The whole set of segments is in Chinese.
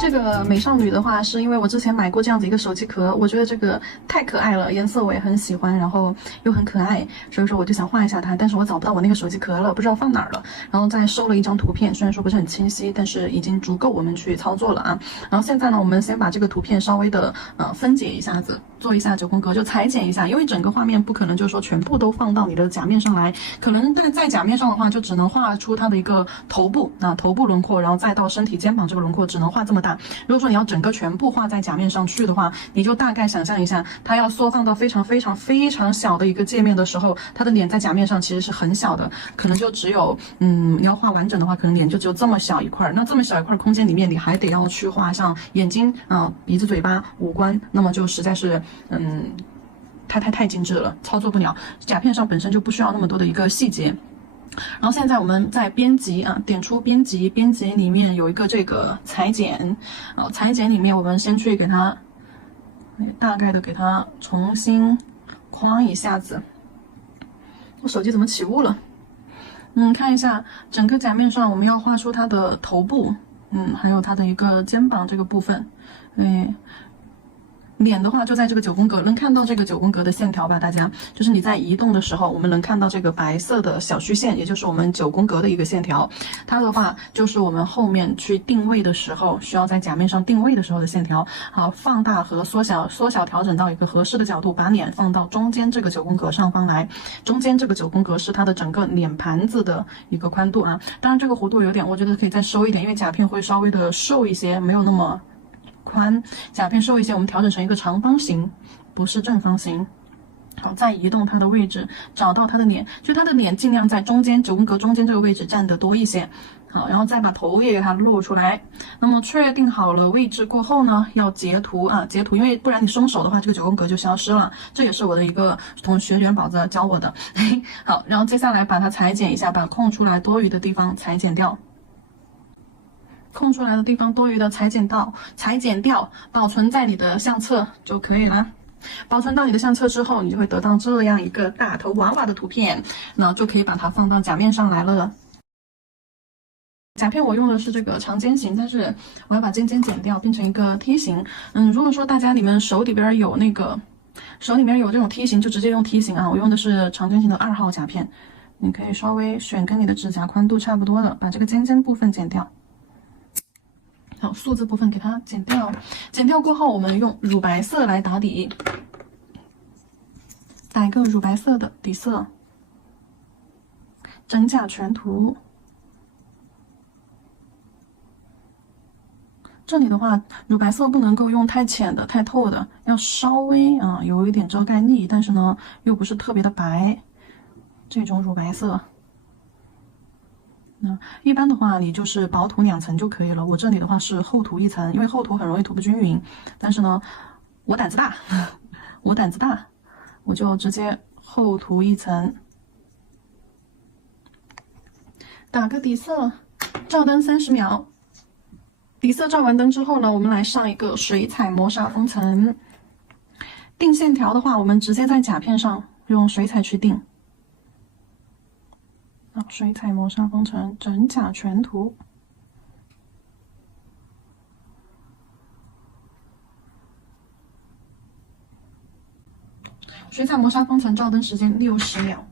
这个美少女的话，是因为我之前买过这样子一个手机壳，我觉得这个太可爱了，颜色我也很喜欢，然后又很可爱，所以说我就想画一下它，但是我找不到我那个手机壳了，不知道放哪儿了。然后再收了一张图片，虽然说不是很清晰，但是已经足够我们去操作了啊。然后现在呢，我们先把这个图片稍微的分解一下子，做一下9宫格，就裁剪一下，因为整个画面不可能就是说全部都放到你的甲面上来，可能在甲面上的话，就只能画出它的一个头部，头部轮廓，然后再到身体肩膀这个轮廓，只能画这么大。如果说你要整个全部画在甲面上去的话，你就大概想象一下，它要缩放到非常小的一个界面的时候，它的脸在甲面上其实是很小的，可能就只有你要画完整的话，可能脸就只有这么小一块。那这么小一块空间里面，你还得要去画像眼睛鼻子、嘴巴、五官，那么就实在是太精致了，操作不了。甲片上本身就不需要那么多的一个细节。然后现在我们在编辑点出编辑，编辑里面有一个这个裁剪，裁剪里面我们先去给它大概的给它重新框一下子。我手机怎么起雾了？看一下整个甲面上我们要画出它的头部，还有它的一个肩膀这个部分，脸的话就在这个9宫格，能看到这个9宫格的线条吧？大家就是你在移动的时候，我们能看到这个白色的小虚线，也就是我们9宫格的一个线条。它的话就是我们后面去定位的时候，需要在甲面上定位的时候的线条。好，放大和缩小调整到一个合适的角度，把脸放到中间这个9宫格上方来。中间这个9宫格是它的整个脸盘子的一个宽度啊。当然这个弧度有点，我觉得可以再收一点，因为甲片会稍微的瘦一些，没有那么宽，甲片瘦一些，我们调整成一个长方形，不是正方形。好，再移动它的位置，找到它的脸，就它的脸尽量在中间9宫格中间这个位置占得多一些。好，然后再把头也给它露出来。那么确定好了位置过后呢，要截图截图，因为不然你松手的话，这个9宫格就消失了。这也是我的一个同学元宝子教我的。好，然后接下来把它裁剪一下，把空出来多余的地方裁剪掉。空出来的地方多余的裁剪掉，保存在你的相册就可以了。保存到你的相册之后，你就会得到这样一个大头娃娃的图片，那就可以把它放到甲面上来了。甲片我用的是这个长尖形，但是我要把尖尖剪掉，变成一个梯形。如果说大家你们手里边有这种梯形，就直接用梯形啊。我用的是长尖形的2号甲片，你可以稍微选跟你的指甲宽度差不多的，把这个尖尖部分剪掉。好，数字部分给它剪掉，剪掉过后，我们用乳白色来打底，打一个乳白色的底色，真假全图。这里的话，乳白色不能够用太浅的、太透的，要稍微有一点遮盖力，但是呢又不是特别的白，这种乳白色。一般的话，你就是薄涂2层就可以了。我这里的话是厚涂1层，因为厚涂很容易涂不均匀。但是呢，我胆子大，我就直接厚涂1层，打个底色，照灯30秒。底色照完灯之后呢，我们来上一个水彩磨砂封层。定线条的话，我们直接在甲片上用水彩去定。水彩磨砂封层，真假全图。水彩磨砂封层照灯时间60秒。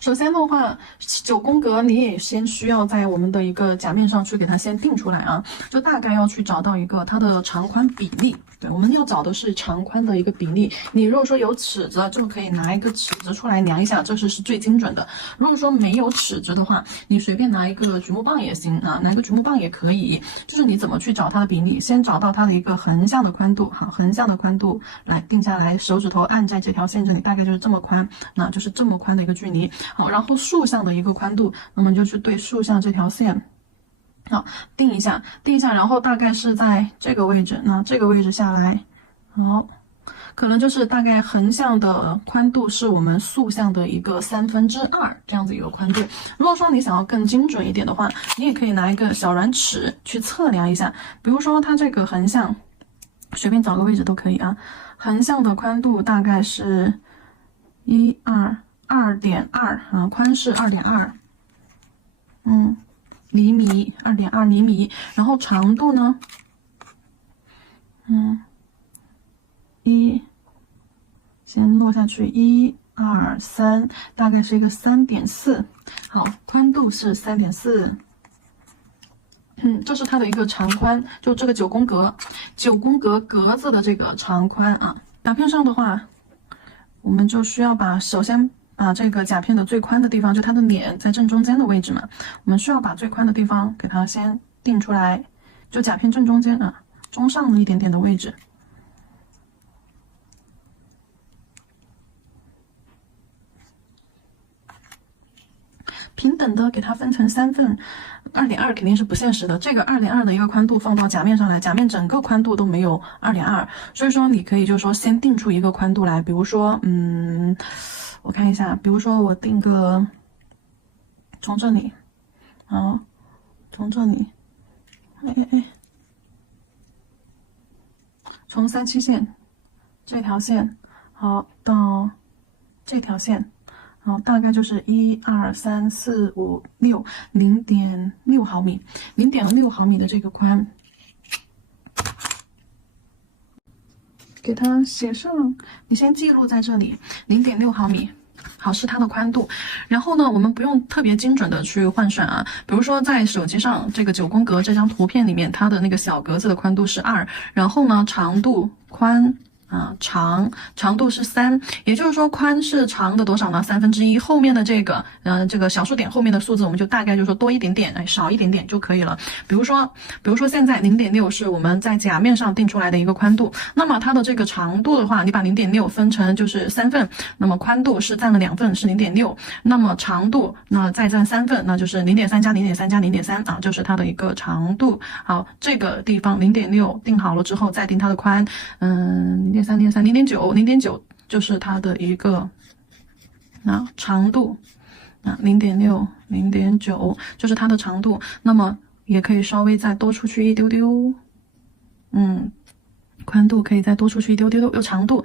首先的话，9宫格你也先需要在我们的一个甲面上去给它先定出来啊，就大概要去找到一个它的长宽比例。对，我们要找的是长宽的一个比例。你如果说有尺子，就可以拿一个尺子出来量一下，这是最精准的。如果说没有尺子的话，你随便拿一个橘木棒也行啊，拿个橘木棒也可以。就是你怎么去找它的比例，先找到它的一个横向的宽度，好，横向的宽度来定下来，手指头按在这条线这里，大概就是这么宽，那就是这么宽的一个距离。好，然后竖向的一个宽度，那么就去对竖向这条线。好，定一下，然后大概是在这个位置，那这个位置下来，好，可能就是大概横向的宽度是我们竖向的一个2/3这样子一个宽度。如果说你想要更精准一点的话，你也可以拿一个小软尺去测量一下，比如说它这个横向，随便找个位置都可以啊，横向的宽度大概是2.2宽是2.2，厘米，2.2厘米，然后长度呢，先落下去1、2、3，大概是一个3.4。好，宽度是3.4。这是它的一个长宽，就这个9宫格格子的这个长宽啊。甲片上的话，我们就需要首先把这个甲片的最宽的地方，就它的脸在正中间的位置嘛，我们需要把最宽的地方给它先定出来，就甲片正中间啊，中上一点点的位置。平等的给它分成3份，2.2肯定是不现实的。这个2.2的一个宽度放到甲面上来，甲面整个宽度都没有2.2，所以说你可以就是说先定出一个宽度来，比如说，我看一下，比如说我定个从这里，好，从这里，从37线这条线，好到这条线。好，大概就是1、2、3、4、5、6 0.6毫米，0.6毫米的这个宽，给它写上，你先记录在这里，0.6毫米。好，是它的宽度。然后呢，我们不用特别精准的去换算啊，比如说在手机上这个9宫格这张图片里面，它的那个小格子的宽度是2，然后呢，长度宽。长度是3，也就是说宽是长的多少呢？1/3，后面的这个小数点后面的数字，我们就大概就是说多一点点，少一点点就可以了。比如说现在0.6是我们在甲面上定出来的一个宽度，那么它的这个长度的话，你把0.6分成就是3份，那么宽度是占了2份，是0.6，那么长度那再占3份，那就是0.3加0.3加0.3啊，就是它的一个长度。好，这个地方0.6定好了之后，再定它的宽0.9就是它的一个长度0.6 0.9就是它的长度，那么也可以稍微再多出去一丢丢，宽度可以再多出去一丢丢，又长度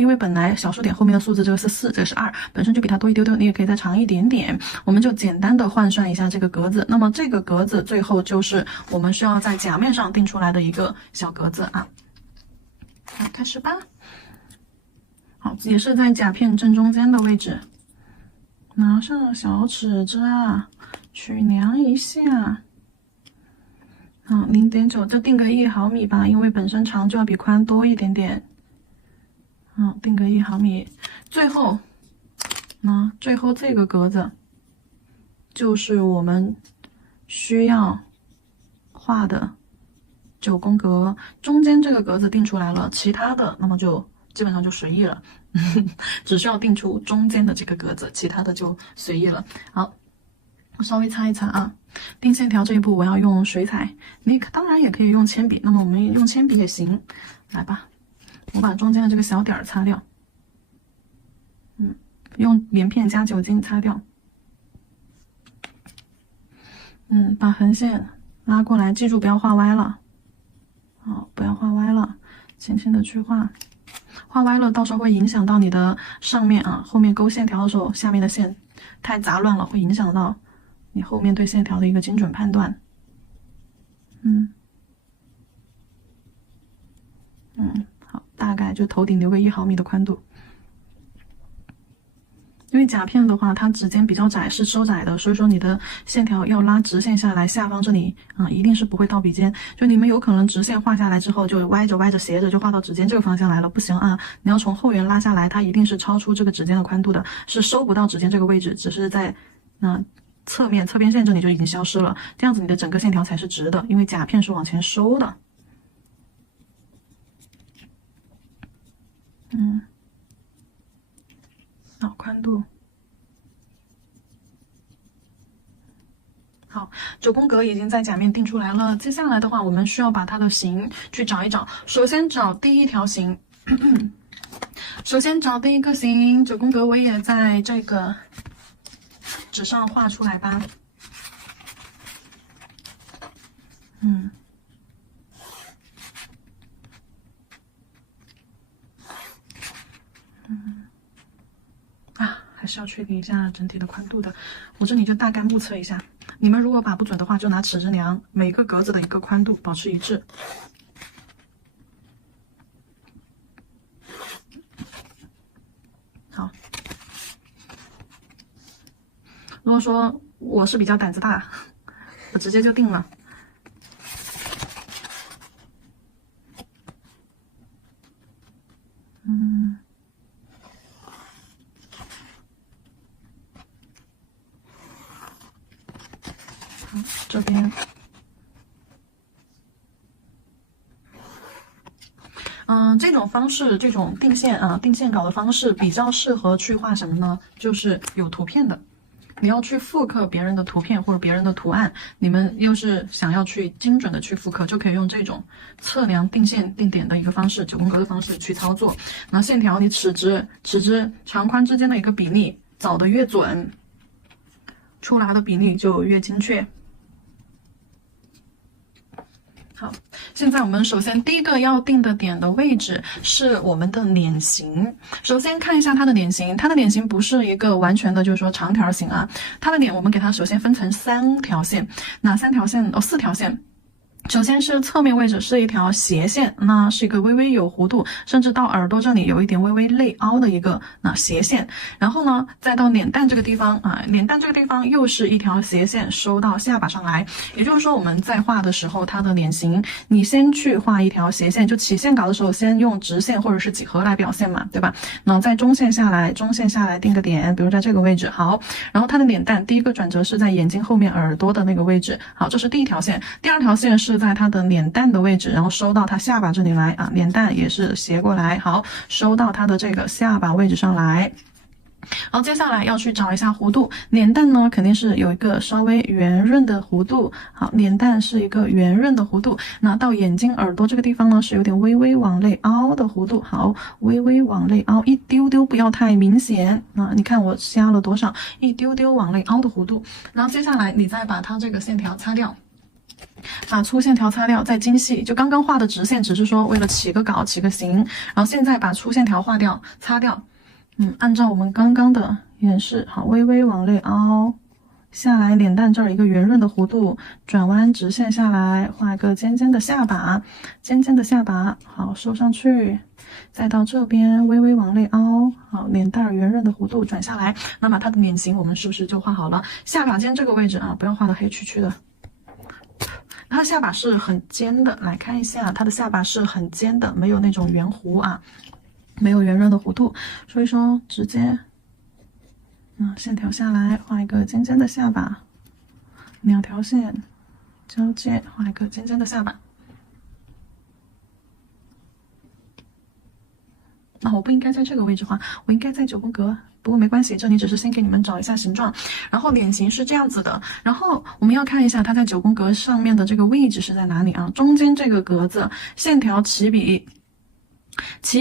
因为本来小数点后面的数字这个是4，这个是2，本身就比它多一丢丢，你也可以再长一点点。我们就简单的换算一下这个格子，那么这个格子最后就是我们需要在甲面上定出来的一个小格子啊。好，开始吧。好，也是在甲片正中间的位置，拿上小尺子啊，去量一下。0.9就定个1毫米吧，因为本身长就要比宽多一点点。定个1毫米。最后这个格子就是我们需要画的9宫格，中间这个格子定出来了，其他的那么就基本上就随意了，只需要定出中间的这个格子，其他的就随意了。好，我稍微擦一擦啊。定线条这一步我要用水彩，你当然也可以用铅笔，那么我们用铅笔也行。来吧，我把中间的这个小点擦掉，用棉片加酒精擦掉。把横线拉过来，记住不要画歪了。好，不要画歪了，轻轻的去画。画歪了，到时候会影响到你的上面啊，后面勾线条的时候，下面的线太杂乱了，会影响到你后面对线条的一个精准判断。好，大概就头顶留个1毫米的宽度。因为甲片的话，它指尖比较窄，是收窄的，所以说你的线条要拉直线下来，下方这里一定是不会到笔尖。就你们有可能直线画下来之后，就歪着斜着就画到指尖这个方向来了，不行啊！你要从后缘拉下来，它一定是超出这个指尖的宽度的，是收不到指尖这个位置，只是在侧边线这里就已经消失了。这样子你的整个线条才是直的，因为甲片是往前收的。好，宽度。好，9宫格已经在甲面定出来了。接下来的话，我们需要把它的形去找一找。首先找第一条形，首先找第一个形，9宫格我也在这个纸上画出来吧。还是要确定一下整体的宽度的。我这里就大概目测一下，你们如果把不准的话，就拿尺子量每个格子的一个宽度，保持一致。好，如果说我是比较胆子大，我直接就定了。这边，这种方式，这种定线定线稿的方式比较适合去画什么呢？就是有图片的，你要去复刻别人的图片或者别人的图案，你们又是想要去精准的去复刻，就可以用这种测量定线定点的一个方式，9宫格的方式去操作。然后线条你尺直长宽之间的一个比例找得越准，出来的比例就越精确。好，现在我们首先第一个要定的点的位置是我们的脸型。首先看一下它的脸型，它的脸型不是一个完全的，就是说长条形啊。它的脸我们给它首先分成3条线，哪3条线？4条线。首先是侧面位置是一条斜线，那是一个微微有弧度，甚至到耳朵这里有一点微微内凹的一个斜线。然后呢，再到脸蛋这个地方脸蛋这个地方又是一条斜线收到下巴上来。也就是说我们在画的时候，它的脸型，你先去画一条斜线，就起线稿的时候先用直线或者是几何来表现嘛，对吧？那在中线下来定个点，比如在这个位置。好，然后它的脸蛋第一个转折是在眼睛后面耳朵的那个位置。好，这是第一条线。第二条线是在它的脸蛋的位置，然后收到它下巴这里来脸蛋也是斜过来，好，收到它的这个下巴位置上来。然后接下来要去找一下弧度，脸蛋呢肯定是有一个稍微圆润的弧度，好，脸蛋是一个圆润的弧度。那到眼睛耳朵这个地方呢是有点微微往内凹的弧度，好，微微往内凹一丢丢，不要太明显你看我加了多少，一丢丢往内凹的弧度。然后接下来你再把它这个线条擦掉，把粗线条擦掉，再精细，就刚刚画的直线只是说为了起个稿起个形，然后现在把粗线条画掉擦掉，按照我们刚刚的演示，好，微微往内凹下来，脸蛋这儿一个圆润的弧度，转弯直线下来，画一个尖尖的下巴，好，收上去，再到这边微微往内凹，好，脸蛋圆润的弧度转下来，那么它的脸型我们是不是就画好了？下巴尖这个位置不要画的黑黢黢的。它的下巴是很尖的，来看一下，它的下巴是很尖的，没有那种圆弧没有圆润的弧度，所以说直接线条下来，画一个尖尖的下巴，2条线交接，画一个尖尖的下巴。我不应该在这个位置画，我应该在9宫格，不过没关系，这里只是先给你们找一下形状。然后脸型是这样子的，然后我们要看一下它在9宫格上面的这个位置是在哪里中间这个格子线条起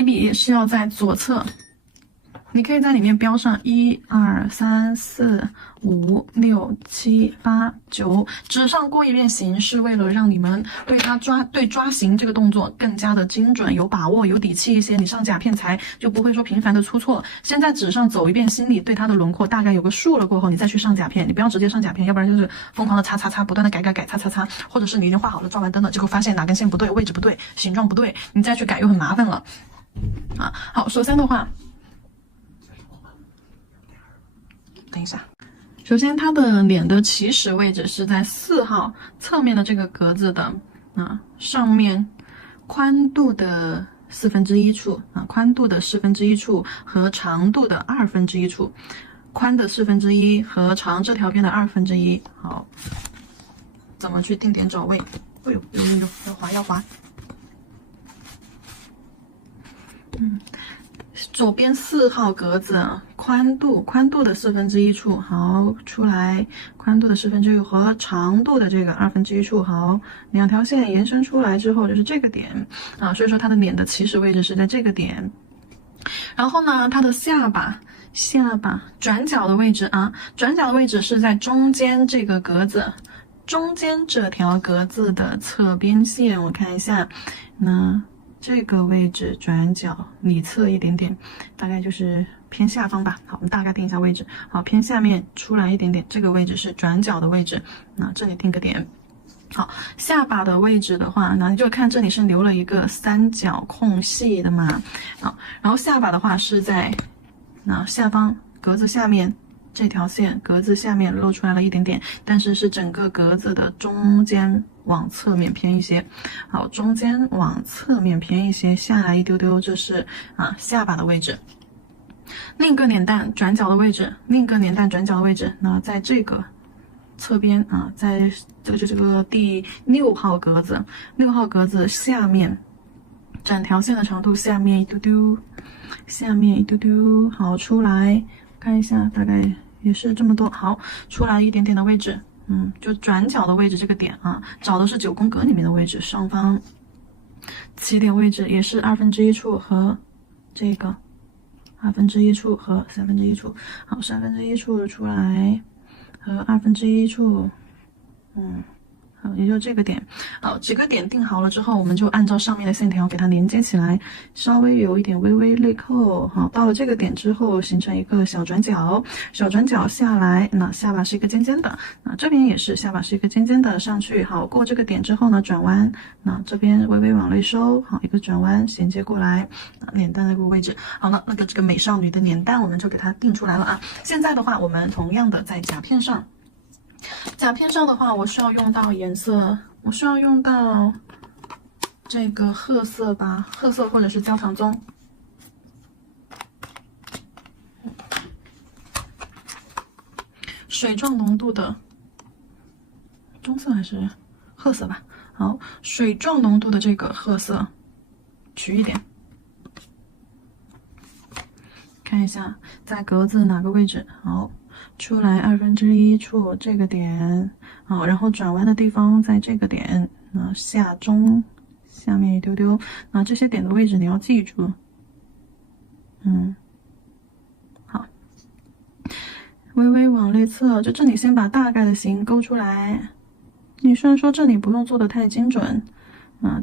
笔是要在左侧，你可以在里面标上1、2、3、4、5、6、7、8、9，纸上过一遍形是为了让你们对它抓形这个动作更加的精准、有把握、有底气一些，你上甲片才就不会说频繁的出错。先在纸上走一遍，心里对它的轮廓大概有个数了过后，你再去上甲片，你不要直接上甲片，要不然就是疯狂的擦，不断的改，擦，或者是你已经画好了，抓完灯了，结果发现哪根线不对，位置不对，形状不对，你再去改又很麻烦了好，首先的话。等一下，首先它的脸的起始位置是在4号侧面的这个格子的上面宽度的1/4处宽度的1/4处和长度的1/2处，宽的1/4和长这条边的1/2。好，怎么去定点找位？要滑。左边4号格子宽度的1/4处，好，出来宽度的1/4和长度的这个1/2处，好，2条线延伸出来之后就是这个点所以说它的脸的起始位置是在这个点。然后呢，它的下巴转角的位置转角的位置是在中间这个格子，中间这条格子的侧边线，我看一下，那这个位置转角里侧一点点，大概就是偏下方吧。好，我们大概定一下位置。好，偏下面出来一点点，这个位置是转角的位置。那这里定个点。好，下巴的位置的话，那你就看这里是留了一个三角空隙的嘛。好，然后下巴的话是在下方格子下面。这条线格子下面露出来了一点点，但是是整个格子的中间往侧面偏一些。好，中间往侧面偏一些，下来一丢丢，这是下巴的位置。另一个脸蛋转角的位置，那在这个侧边在这个第6号格子，6号格子下面整条线的长度下面一丢丢，好，出来看一下，大概也是这么多。好，出来一点点的位置，就转角的位置这个点找的是9宫格里面的位置，上方起点位置也是1/2处和这个1/2处和1/3处。好，1/3处出来和1/2处，好，也就这个点。好，几个点定好了之后，我们就按照上面的线条给它连接起来，稍微有一点微微内扣。好，到了这个点之后，形成一个小转角，小转角下来，那下巴是一个尖尖的，那这边也是下巴是一个尖尖的上去。好，过这个点之后呢，转弯，那这边微微往内收，好，一个转弯衔接过来，脸蛋的这个位置。好了，这个美少女的脸蛋我们就给它定出来了现在的话，我们同样的在甲片上的话，我需要用到颜色，我需要用到这个褐色吧，褐色或者是焦糖棕。水状浓度的棕色还是褐色吧？好，水状浓度的这个褐色，取一点，看一下在格子哪个位置。好。出来1/2处这个点，好，然后转弯的地方在这个点，下中下面一丢丢，这些点的位置你要记住，好，微微往内侧，就这里先把大概的形勾出来。你虽然说这里不用做的太精准，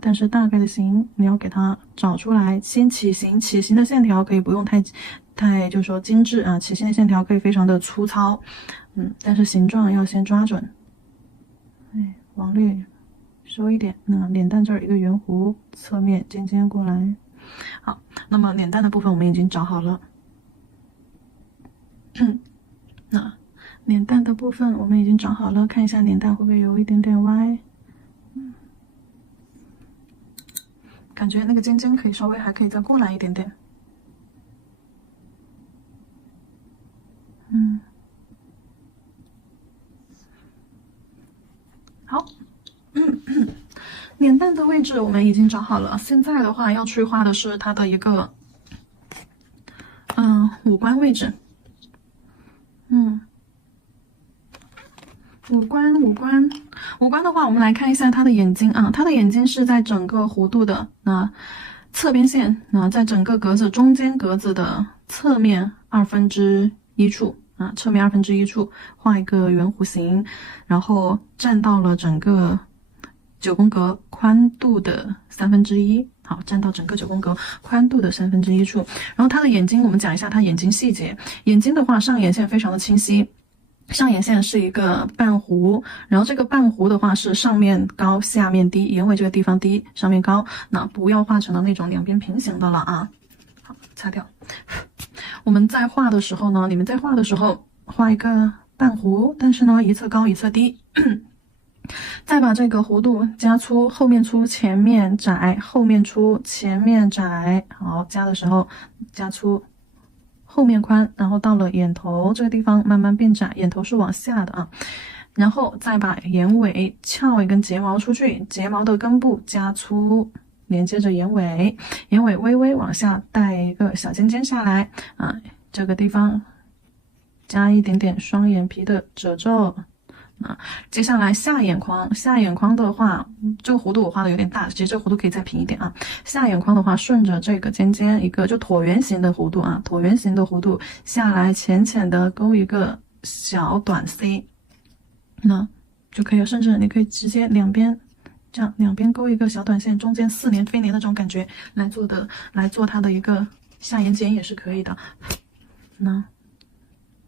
但是大概的形你要给它找出来，先起形，起形的线条可以不用太就是说精致起形的线条可以非常的粗糙，但是形状要先抓准。往内收一点，那脸蛋这儿一个圆弧，侧面尖尖过来。好，那么脸蛋的部分我们已经找好了。那脸蛋的部分我们已经找好了，看一下脸蛋会不会有一点点歪。感觉那个尖尖可以稍微还可以再过来一点点。好，脸蛋的位置我们已经找好了，现在的话要去画的是它的一个五官位置。五官的话，我们来看一下它的眼睛它的眼睛是在整个弧度的侧边线，在整个格子中间格子的侧面1/2处侧面1/2处画一个圆弧形，然后占到了整个9宫格宽度的1/3。好，占到整个9宫格宽度的1/3处。然后它的眼睛，我们讲一下它眼睛细节。眼睛的话，上眼线非常的清晰。上眼线是一个半弧，然后这个半弧的话是上面高下面低，眼尾这个地方低，上面高，那不要画成了那种两边平行的了好，擦掉。我们在画的时候呢，你们在画的时候画一个半弧，但是呢一侧高一侧低，再把这个弧度加粗，后面粗前面窄，后面粗前面窄，好，加的时候加粗。后面宽，然后到了眼头这个地方慢慢变窄，眼头是往下的然后再把眼尾翘一根睫毛出去，睫毛的根部加粗，连接着眼尾，眼尾微微往下带一个小尖尖下来这个地方加一点点双眼皮的褶皱接下来下眼眶，下眼眶的话，这个弧度我画的有点大，其实这个弧度可以再平一点下眼眶的话，顺着这个尖尖一个就椭圆形的弧度椭圆形的弧度下来，浅浅的勾一个小短 C， 那就可以了。甚至你可以直接两边这样两边勾一个小短线，中间似连非连的这种感觉来做它的一个下眼睑也是可以的。那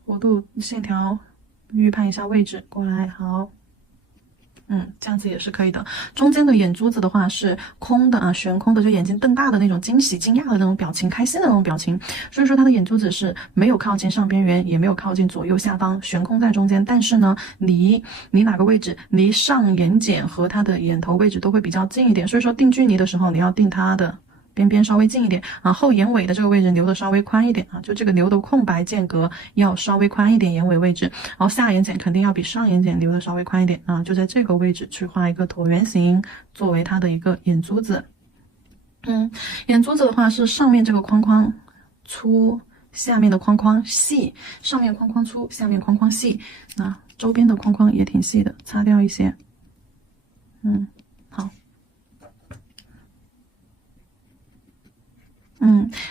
弧度线条预判一下位置过来，好。这样子也是可以的。中间的眼珠子的话是空的啊，悬空的，就眼睛瞪大的那种惊喜、惊讶的那种表情，开心的那种表情。所以说它的眼珠子是没有靠近上边缘，也没有靠近左右下方，悬空在中间。但是呢，离哪个位置，离上眼睑和它的眼头位置都会比较近一点。所以说定距离的时候，你要定它的边边稍微近一点啊，后眼尾的这个位置留的稍微宽一点啊，就这个留的空白间隔要稍微宽一点，眼尾位置，然后下眼睑肯定要比上眼睑留的稍微宽一点啊，就在这个位置去画一个椭圆形，作为它的一个眼珠子。眼珠子的话是上面这个框框粗，下面的框框细，上面框框粗，下面框框细，那周边的框框也挺细的，擦掉一些。好。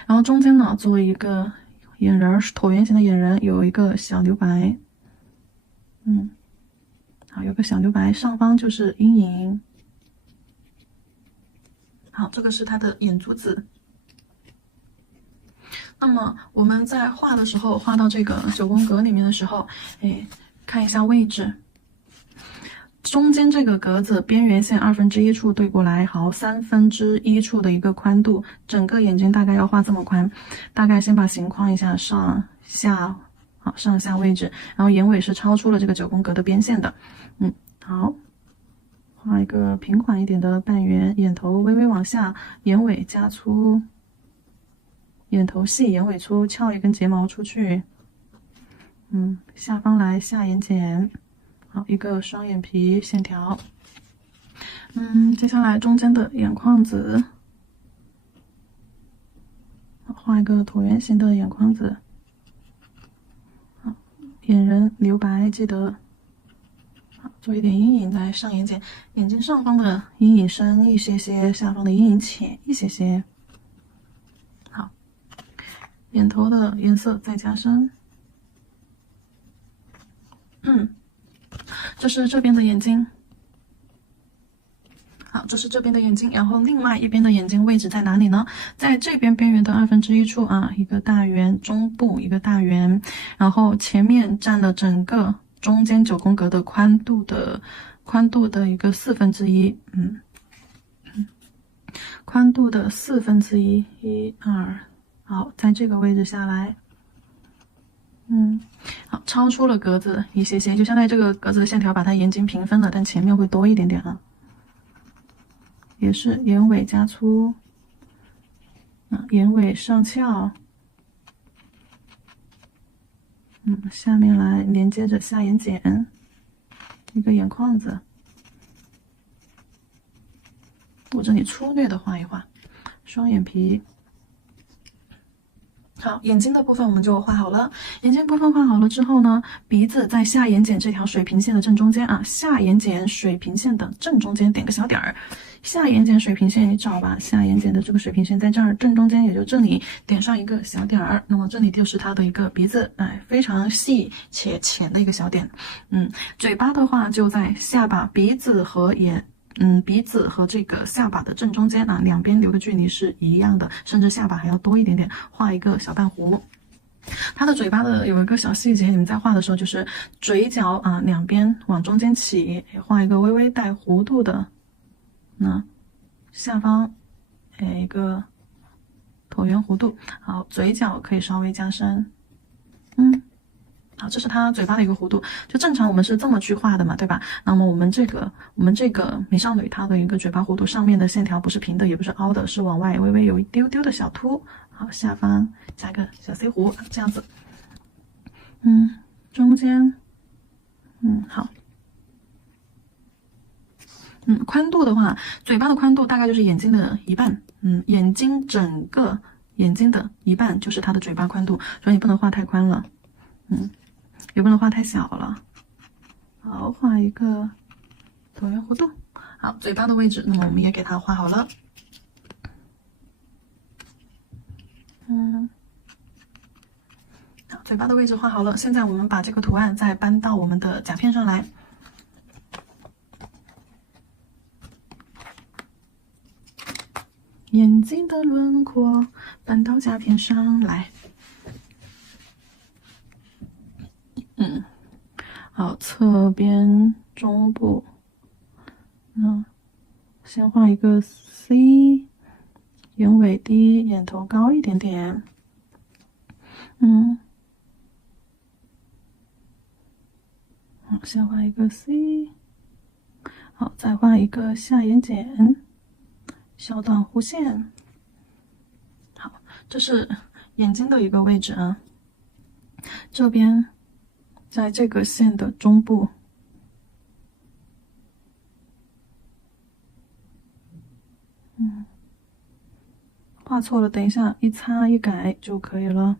然后中间呢，做一个眼仁，椭圆形的眼仁，有一个小留白。好，有个小留白，上方就是阴影。好，这个是它的眼珠子。那么我们在画的时候，画到这个9宫格里面的时候，看一下位置。中间这个格子边缘线1/2处对过来，好，1/3处的一个宽度，整个眼睛大概要画这么宽。大概先把形框一下，上下，好，上下位置，然后眼尾是超出了这个9宫格的边线的。好，画一个平缓一点的半圆，眼头微微往下，眼尾加粗，眼头细，眼尾粗，翘一根睫毛出去。下方来下眼睑。好，一个双眼皮线条。接下来中间的眼眶子，画一个椭圆形的眼眶子。好，眼仁留白，记得做一点阴影在上眼睑，眼睛上方的阴影深一些些，下方的阴影浅一些些。好，眼头的颜色再加深。这是这边的眼睛。好，这是这边的眼睛，然后另外一边的眼睛位置在哪里呢？在这边边缘的1/2处啊，一个大圆，中部一个大圆，然后前面占了整个中间9宫格的宽度的一个1/4，宽度的1/4，1、2，好，在这个位置下来。好，超出了格子一些些，就相当于这个格子的线条把它眼睛平分了，但前面会多一点点啊。也是眼尾加粗，眼尾上翘，下面来连接着下眼睑，一个眼眶子。我这里粗略的画一画，双眼皮。好，眼睛的部分我们就画好了。眼睛部分画好了之后呢，鼻子在下眼睑这条水平线的正中间啊，下眼睑水平线的正中间点个小点儿。下眼睑水平线你找吧，下眼睑的这个水平线在这儿正中间，也就这里点上一个小点儿。那么这里就是它的一个鼻子，非常细且浅的一个小点。嘴巴的话就在下巴，鼻子和鼻子和这个下巴的正中间啊，两边留的距离是一样的，甚至下巴还要多一点点，画一个小半弧。它的嘴巴的有一个小细节，你们在画的时候就是嘴角啊两边往中间起，画一个微微带弧度的，下方一个椭圆弧度。好，嘴角可以稍微加深。好，这是它嘴巴的一个弧度，就正常我们是这么去画的嘛，对吧？那么我们这个美少女她的一个嘴巴弧度上面的线条不是平的，也不是凹的，是往外微微有一丢丢的小凸。好，下方加个小 C 弧，这样子。中间，好。宽度的话，嘴巴的宽度大概就是眼睛的一半。整个眼睛的一半就是它的嘴巴宽度，所以你不能画太宽了。也不能画太小了。好，画一个椭圆弧度。好，嘴巴的位置，那么我们也给它画好了。好，嘴巴的位置画好了。现在我们把这个图案再搬到我们的甲片上来。眼睛的轮廓搬到甲片上来。好，侧边中部，先画一个 C， 眼尾低，眼头高一点点。好，先画一个 C， 好，再画一个下眼睑，小短弧线。好，这是眼睛的一个位置啊，这边在这个线的中部。画错了，等一下一擦一改就可以了。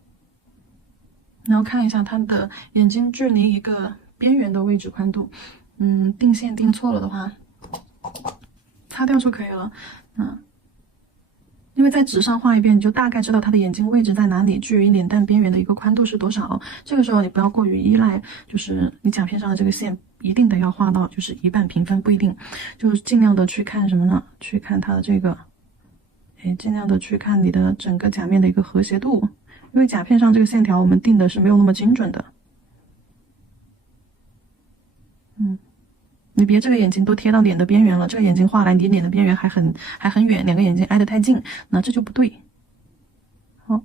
然后看一下它的眼睛距离一个边缘的位置宽度，定线定错了的话，擦掉就可以了。因为在纸上画一遍，你就大概知道它的眼睛位置在哪里，距离脸蛋边缘的一个宽度是多少。这个时候你不要过于依赖，就是你甲片上的这个线一定得要画到就是一半平分，不一定，就是尽量的去看什么呢？去看它的这个。尽量的去看你的整个甲面的一个和谐度，因为甲片上这个线条我们定的是没有那么精准的。你别这个眼睛都贴到脸的边缘了，这个眼睛画来离脸的边缘还很远，两个眼睛挨得太近，那这就不对。好，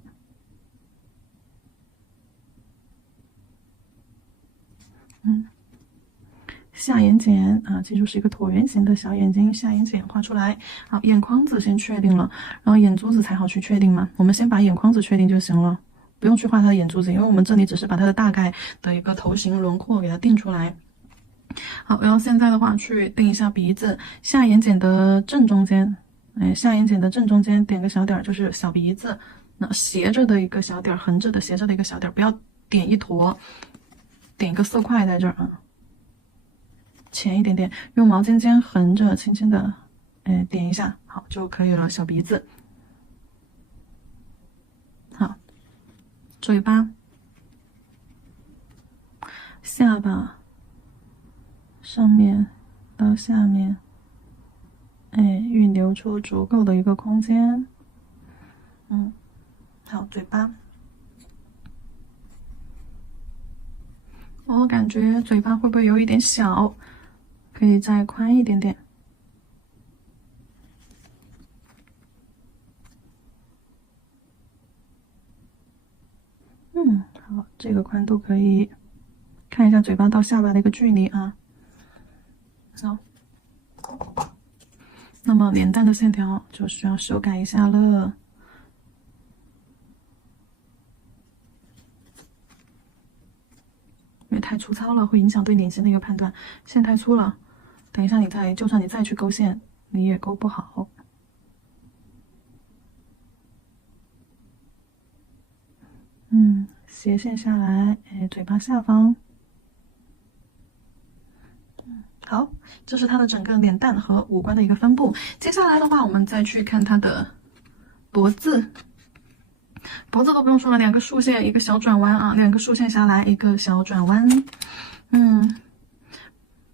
下眼睑啊，记住是一个椭圆形的小眼睛，下眼睑画出来。好，眼眶子先确定了，然后眼珠子才好去确定嘛。我们先把眼眶子确定就行了，不用去画它的眼珠子，因为我们这里只是把它的大概的一个头型轮廓给它定出来。好，然后现在的话去定一下鼻子，下眼睑的正中间，下眼睑的正中间点个小点，就是小鼻子。那斜着的一个小点，横着的斜着的一个小点，不要点一坨，点一个色块在这儿啊。浅一点点，用毛巾尖横着轻轻的，点一下，好就可以了。小鼻子，好，嘴巴、下巴，上面到下面，预留出足够的一个空间。好，嘴巴，我感觉嘴巴会不会有一点小？可以再宽一点点。好，这个宽度可以看一下嘴巴到下巴的一个距离啊。好，那么脸蛋的线条就需要修改一下了。因为太粗糙了，会影响对脸型的一个判断。线太粗了，等一下就算你再去勾线，你也勾不好。斜线下来，嘴巴下方。好，这是它的整个脸蛋和五官的一个分布。接下来的话，我们再去看它的脖子。脖子都不用说了，两个竖线，一个小转弯啊，两个竖线下来，一个小转弯。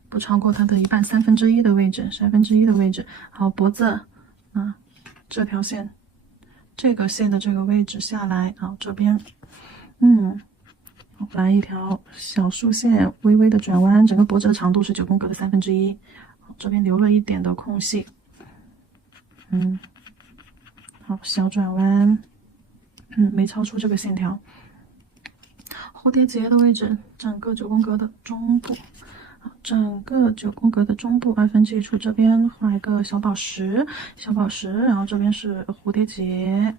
不超过它的一半1/3的位置，1/3的位置。好，脖子啊，这条线，这个线的这个位置下来，好，这边，来一条小竖线，微微的转弯，整个脖子的长度是9宫格的1/3。好，这边留了一点的空隙。好，小转弯，没超出这个线条。蝴蝶结的位置，整个9宫格的中部。整个9宫格的中部1/2处这边画一个小宝石，然后这边是蝴蝶结。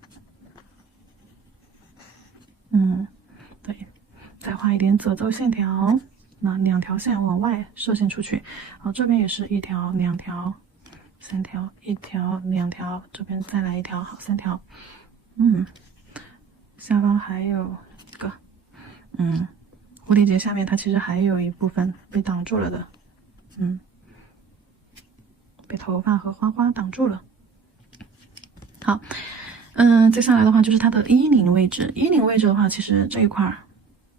对，再画一点褶皱线条，那2条线往外射线出去。好，这边也是1条、2条、3条，1条、2条，这边再来1条，好，3条。下方还有一个，蝴蝶结下面它其实还有一部分被挡住了的，被头发和花花挡住了。好，接下来的话就是它的衣领位置。衣领位置的话，其实这一块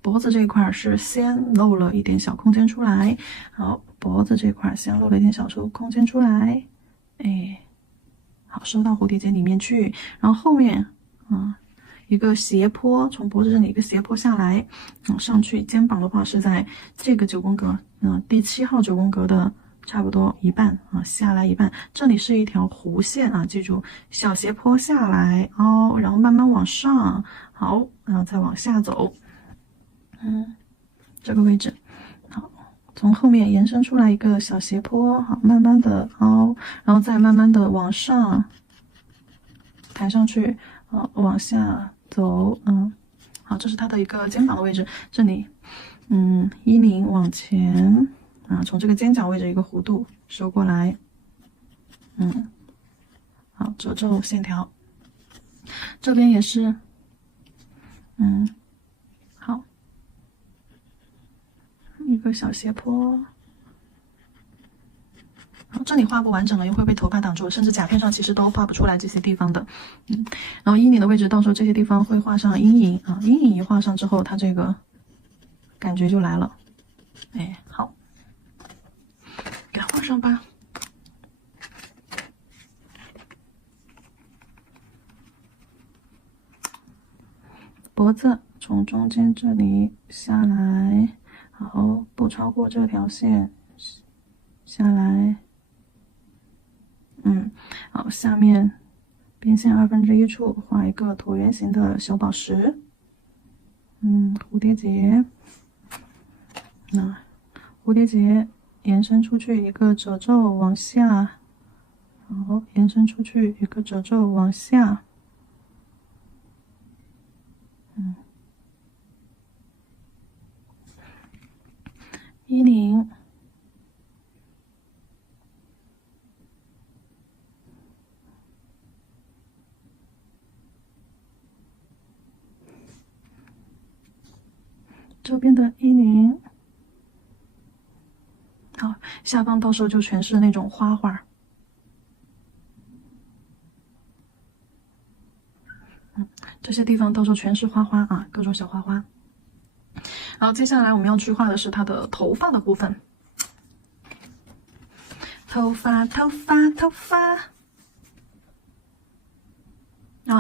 脖子这一块是先露了一点小空间出来。好，脖子这块先露了一点小空间出来。好，收到蝴蝶结里面去，然后后面一个斜坡，从脖子这里一个斜坡下来，上去，肩膀的话是在这个9宫格，第7号9宫格的差不多一半下来一半，这里是一条弧线记住小斜坡下来凹，然后慢慢往上，好，然后再往下走，这个位置，好，从后面延伸出来一个小斜坡，好，慢慢的凹，然后再慢慢的往上抬上去，往下走，好，这是它的一个肩膀的位置，这里，衣领往前，从这个肩胛位置一个弧度收过来，好，褶皱线条，这边也是，好，一个小斜坡。这里画不完整了，又会被头发挡住，甚至甲片上其实都画不出来这些地方的。然后衣领的位置，到时候这些地方会画上阴影阴影一画上之后，它这个感觉就来了。哎，好，给它画上吧。脖子从中间这里下来，好，不超过这条线，下来。好，下面边线1/2处画一个椭圆形的小宝石，蝴蝶结，蝴蝶结延伸出去一个褶皱往下，好，延伸出去一个褶皱往下，衣领。这边的衣领，好，下方到时候就全是那种花花。这些地方到时候全是花花各种小花花。然后接下来我们要去画的是它的头发的部分。头发，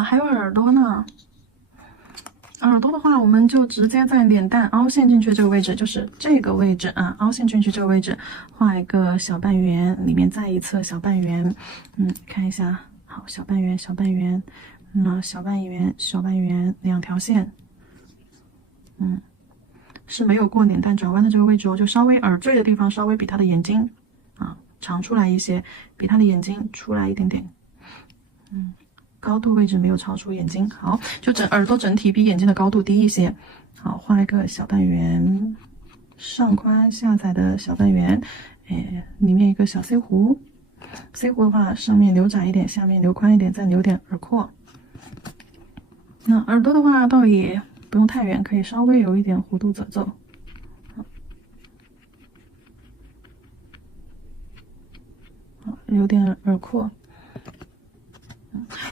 还有耳朵呢。耳朵的话，我们就直接在脸蛋凹陷进去这个位置，就是这个位置凹陷进去这个位置，画一个小半圆，里面再一侧小半圆，看一下，好，小半圆，小半圆，小半圆，小半圆，2条线，是没有过脸蛋转弯的这个位置就稍微耳坠的地方稍微比它的眼睛长出来一些，比它的眼睛出来一点点，高度位置没有超出眼睛，好，就耳朵整体比眼睛的高度低一些。好，画一个小半圆，上宽下窄的小半圆，里面一个小 C 弧。C 弧的话，上面留窄一点，下面留宽一点，再留点耳廓。那耳朵的话，倒也不用太远，可以稍微有一点弧度褶皱。好，留点耳廓。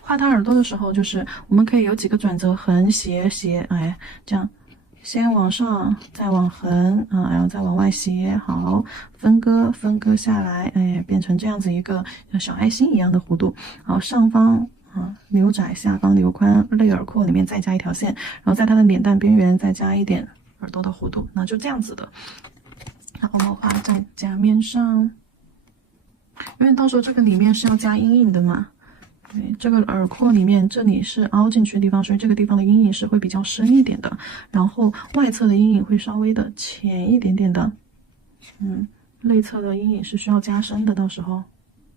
画它耳朵的时候，就是我们可以有几个转折，横斜斜，这样，先往上，再往横然后再往外斜，好，分割下来，变成这样子一个像小爱心一样的弧度。好，上方留窄，下方留宽，泪耳廓里面再加一条线，然后在它的脸蛋边缘再加一点耳朵的弧度，那就这样子的。然后我们画在甲面上，因为到时候这个里面是要加阴影的嘛。对，这个耳廓里面这里是凹进去的地方，所以这个地方的阴影是会比较深一点的，然后外侧的阴影会稍微的浅一点点的，内侧的阴影是需要加深的，到时候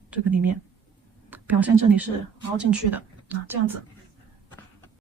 这个里面表现这里是凹进去的这样子。